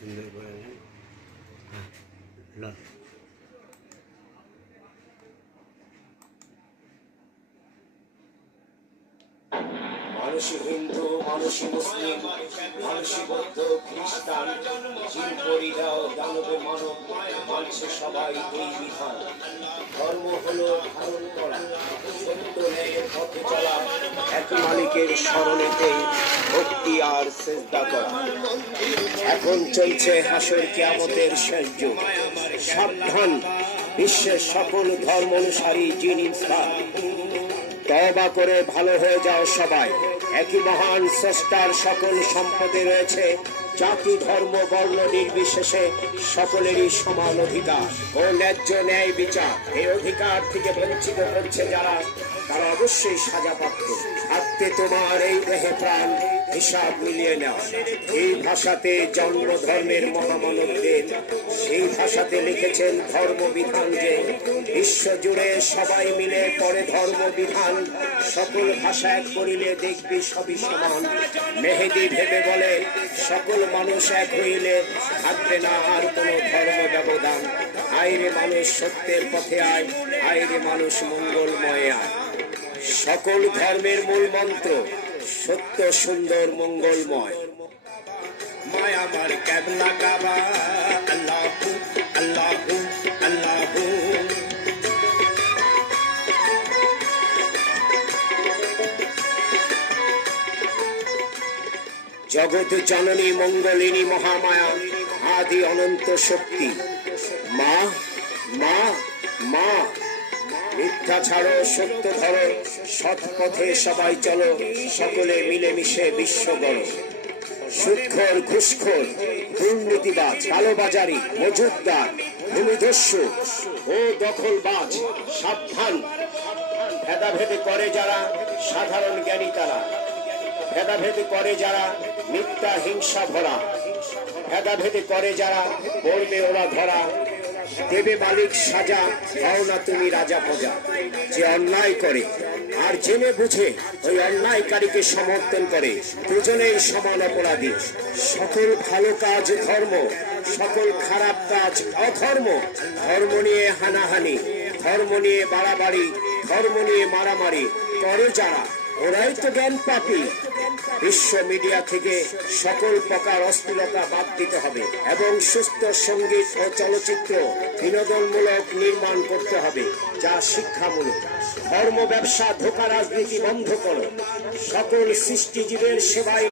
সুন্দর করে ল মানুষই হিন্দু, মানুষই মুসলিম, মানুষই বৌদ্ধ, খ্রিস্টান, জিন পরিযাও, দানবে মানব, মানছে সবাই এই বিধান। ধর্ম হলো ধারণ করা, সত্য ন্যায়ের পথে চলা, এক মালিকের স্মরণেতে ভক্তি আর সেজদা করা। এখন চলছে হাসর কিয়ামতের শেষ যুগ। সাবধান, বিশ্বের সকল ধর্ম অনুসারী জিন ইনসান, তওবা করে ভালো হয়ে যাও সবাই। একই মহান স্রষ্টার সকল সম্পদে রয়েছে জাতি, ধর্ম, বর্ণ নির্বিশেষে সকলেরই সমান অধিকার ও ন্যায্য ন্যায় বিচার। এই অধিকার থেকে বঞ্চিত হচ্ছে যারা, তারা অবশ্যই সাজাপ্রাপ্ত। থাকতে তোমার এই দেহে প্রাণ, হিসাব মিলিয়ে নাও। এই ভাষাতে জন্ম ধর্মের মহামানবদের, সেই ভাষাতে লিখেছেন ধর্মবিধান যে বিশ্ব জুড়ে সবাই মিলে পড়ে ধর্মবিধান। সকল ভাষা এক করিলে দেখবি সবই সমান। মেহেদি ভেবে বলে সকল মানুষ এক হইলে থাকবে না আর কোনো ধর্ম ব্যবধান। আইরে মানুষ সত্যের পথে আয়, আইরে মানুষ মঙ্গলময় আয়। সকল ধর্মের মূল মন্ত্র সত্য, সুন্দর, মঙ্গলময়। মায় আমার কেবলা কাবা, আল্লাহু আল্লাহু আল্লাহু। জগৎ জননী মঙ্গলিনী মহামায়া, আদি অনন্ত শক্তি। মা মা মা, মিথ্যা ছাড়ো, সত্য ধরো, সৎ পথে সবাই চলো, সকলে মিলেমিশে বিশ্ব গড়ো। সুদখোর, ঘুষখোর, দুর্নীতিবাজ, কালোবাজারি, মজুদদার, ভূমিদস্যু ও দখলবাজ সাবধান। ভেদাভেদ করে যারা, সাধারণ জ্ঞানী তারা। ভেদাভেদ করে যারা, মিথ্যা হিংসা ভরা। ভেদাভেদ করে যারা, বলবে ওরা ধরা। দেবে মালিক সাজা, হও না তুমি রাজা প্রজা। যে অন্যায় করে আর জেনে বুঝে ওই অন্যায়কারীকে সমর্থন করে, দুজনেই সমান অপরাধী। সকল ভালো কাজ ধর্ম, সকল খারাপ কাজ অধর্ম। ধর্ম নিয়ে হানাহানি, ধর্ম নিয়ে বাড়াবাড়ি, ধর্ম নিয়ে মারামারি করে যারা, ওরাই তো জ্ঞান পাপী। বিশ্ব মিডিয়া থেকে সকল প্রকার অশ্লীলতা বাদ দিতে হবে এবং সুস্থ সঙ্গীত ও চলচ্চিত্র বিনোদনমূলক নির্মাণ করতে হবে, যা শিক্ষামূলক। ধর্ম ব্যবসা, ধোঁকা রাজনীতি বন্ধ করো। সকল সৃষ্টিজীবের সেবায়